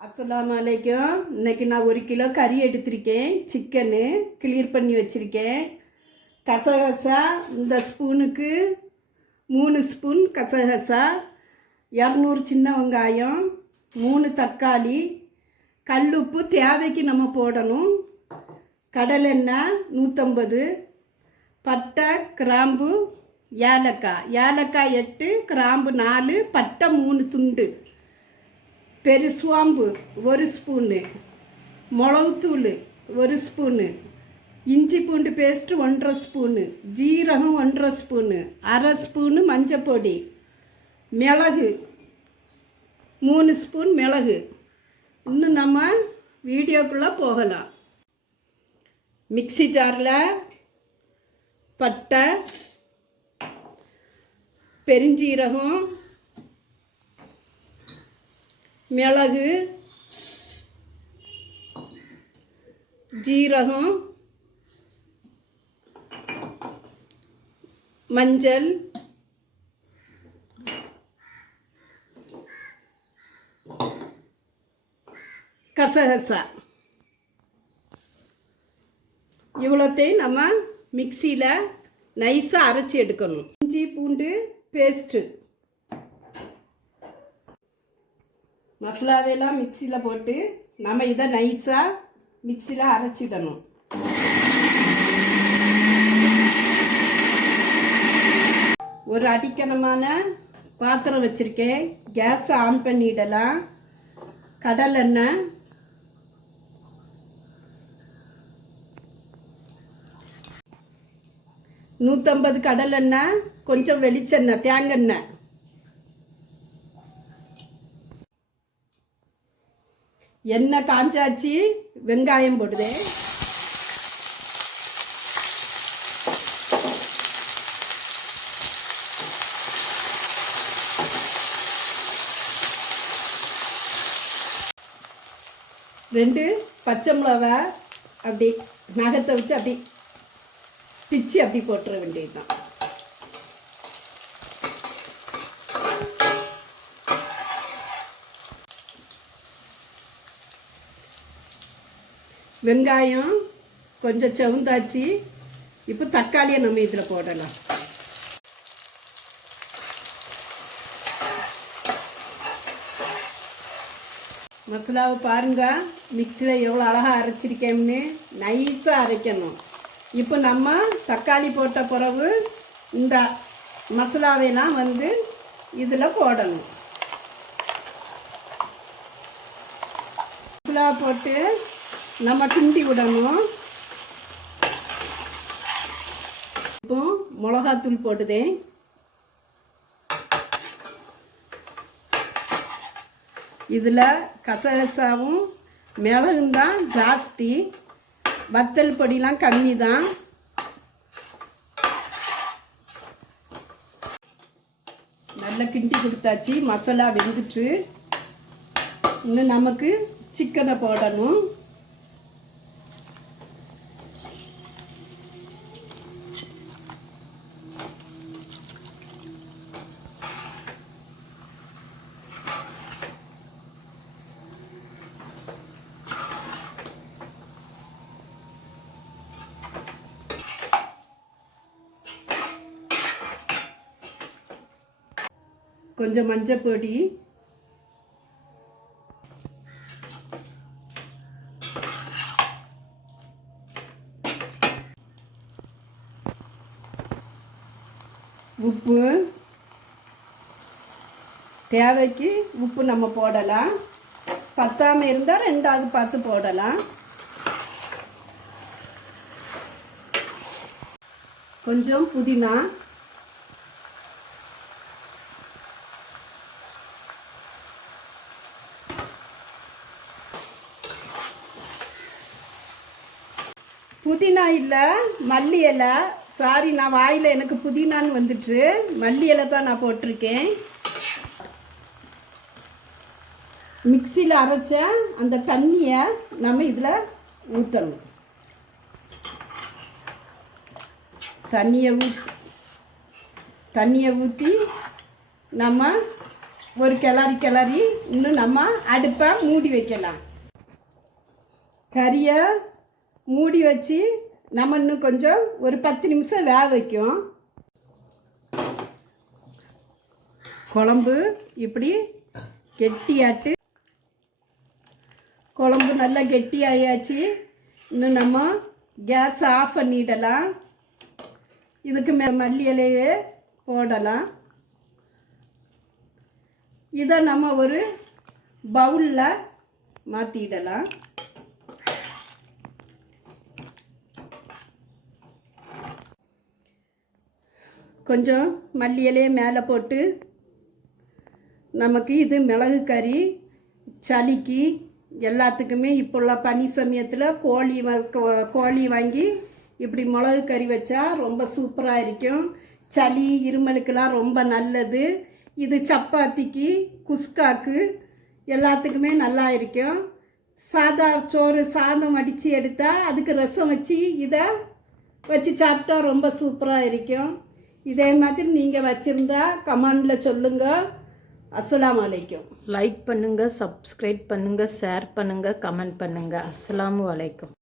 அஸ்ஸலாமு அலைக்கும். இன்னைக்கு நான் 1 கிலோ கறி எடுத்திருக்கேன். சிக்கனு கிளியர் பண்ணி வச்சுருக்கேன். கசகசா இந்த ஸ்பூனுக்கு 3 ஸ்பூன் கசகசா, 200 சின்ன வெங்காயம், 3 தக்காளி, கல்லுப்பு தேவைக்கு நம்ம போடணும், கடலெண்ணெய் 150, பட்டை கிராம்பு, ஏலக்காய் 8, கிராம்பு 4, பட்டை 3 துண்டு, பெருசுவாம்பு 1 ஸ்பூனு, மிளகுத்தூள் 1 ஸ்பூனு, இஞ்சி பூண்டு பேஸ்ட்டு 1.5 ஸ்பூனு, ஜீரகம் 1.5 ஸ்பூனு, 1/2 ஸ்பூனு மஞ்சப்பொடி, மிளகு 3 ஸ்பூன் மிளகு. இன்னும் நம்ம வீடியோக்குள்ளே போகலாம். மிக்ஸி ஜாரில் பட்டை, பெருஞ்சீரகம், மிளகு, ஜீரகம், மஞ்சள், கசகசா இவ்வளோத்தையும் நம்ம மிக்சியில் நைஸாக அரைச்சி எடுக்கணும். இஞ்சி பூண்டு பேஸ்ட்டு மசாலாவெல்லாம் மிக்சியில் போட்டு நம்ம இதை நைஸாக மிக்சியில் அரைச்சிடணும். ஒரு அடிக்கணமான பாத்திரம் வச்சுருக்கேன். கேஸை ஆன் பண்ணிடலாம். கடலெண்ணெய், $150 கடலெண்ணெய், கொஞ்சம் வெளிச்செண்ணெய் தேங்காய். எண்ணெய் காஞ்சாச்சு, வெங்காயம் போடுதேன். ரெண்டு பச்சை மிளகா அப்படி நகத்தை வச்சு அப்படி பிச்சு அப்படி போட்டுற வேண்டியதுதான். வெங்காயம் கொஞ்சம் செவந்தாச்சு. இப்போ தக்காளியை நம்ம இதில் போடலாம். மசாலாவை பாருங்க, மிக்சியில் எவ்வளோ அழகாக அரைச்சிருக்கேன்னு. நைஸாக அரைக்கணும். இப்போ நம்ம தக்காளி போட்ட பிறகு இந்த மசாலாவையெல்லாம் இதில் போடணும். மசாலா போட்டு நம்ம கிண்டி விடணும். இப்போ மிளகாத்தூள் போட்டுதேன். இதில் கசகசாவும் மிளகும் தான் ஜாஸ்தி, வத்தல் பொடிலாம் கம்மி தான். நல்லா கிண்டி கொடுத்தாச்சு. மசாலா வெந்துட்டு இன்னும் நமக்கு சிக்கனை போடணும். கொஞ்சம் மஞ்சள் பொடி, உப்பு தேவைக்கு உப்பு நம்ம போடலாம். பத்தாமல் இருந்தால் 2வது பார்த்து போடலாம். கொஞ்சம் புதினா, புதினா இல்லை மல்லி இலை. சாரி, நான் வாயில் எனக்கு புதினான்னு வந்துட்டு மல்லி இலை தான் நான் போட்டிருக்கேன். மிக்சியில் அரைச்ச அந்த தண்ணியை நம்ம இதில் ஊற்றணும். தண்ணியை ஊற்றி நம்ம ஒரு கிளறி இன்னும் நம்ம அடுப்பை மூடி வைக்கலாம். கறியை மூடி வச்சு நம்ம இன்னும் கொஞ்சம் ஒரு 10 நிமிஷம் வேக வைக்கும். குழம்பு இப்படி கெட்டியாட்டு குழம்பு நல்லா கெட்டியாயாச்சு. இன்னும் நம்ம கேஸ் ஆஃப் பண்ணிடலாம். இதுக்கு மல்லி இலையே போடலாம். இதை நம்ம ஒரு பவுலில் மாற்றிடலாம். கொஞ்சம் மல்லி இலையை மேலே போட்டு நமக்கு இது மிளகு கறி சளிக்கு எல்லாத்துக்குமே இப்போ உள்ள பனி சமயத்தில் கோழி வாங்கி இப்படி மிளகு கறி வச்சா ரொம்ப சூப்பராக இருக்கும். சளி இருமலுக்கெல்லாம் ரொம்ப நல்லது. இது சப்பாத்திக்கு குஸ்காக்கு எல்லாத்துக்குமே நல்லா இருக்கும். சாதம் வடித்து எடுத்தால் அதுக்கு ரசம் வச்சு இதை வச்சு சாப்பிட்டா ரொம்ப சூப்பராக இருக்கும். இதே மாதிரி நீங்கள் வச்சுருந்தா கமெண்டில் சொல்லுங்கள். அஸ்ஸலாமு அலைக்கும். லைக் பண்ணுங்கள், சப்ஸ்கிரைப் பண்ணுங்கள், ஷேர் பண்ணுங்கள், கமெண்ட் பண்ணுங்கள். அஸ்ஸலாமு அலைக்கும்.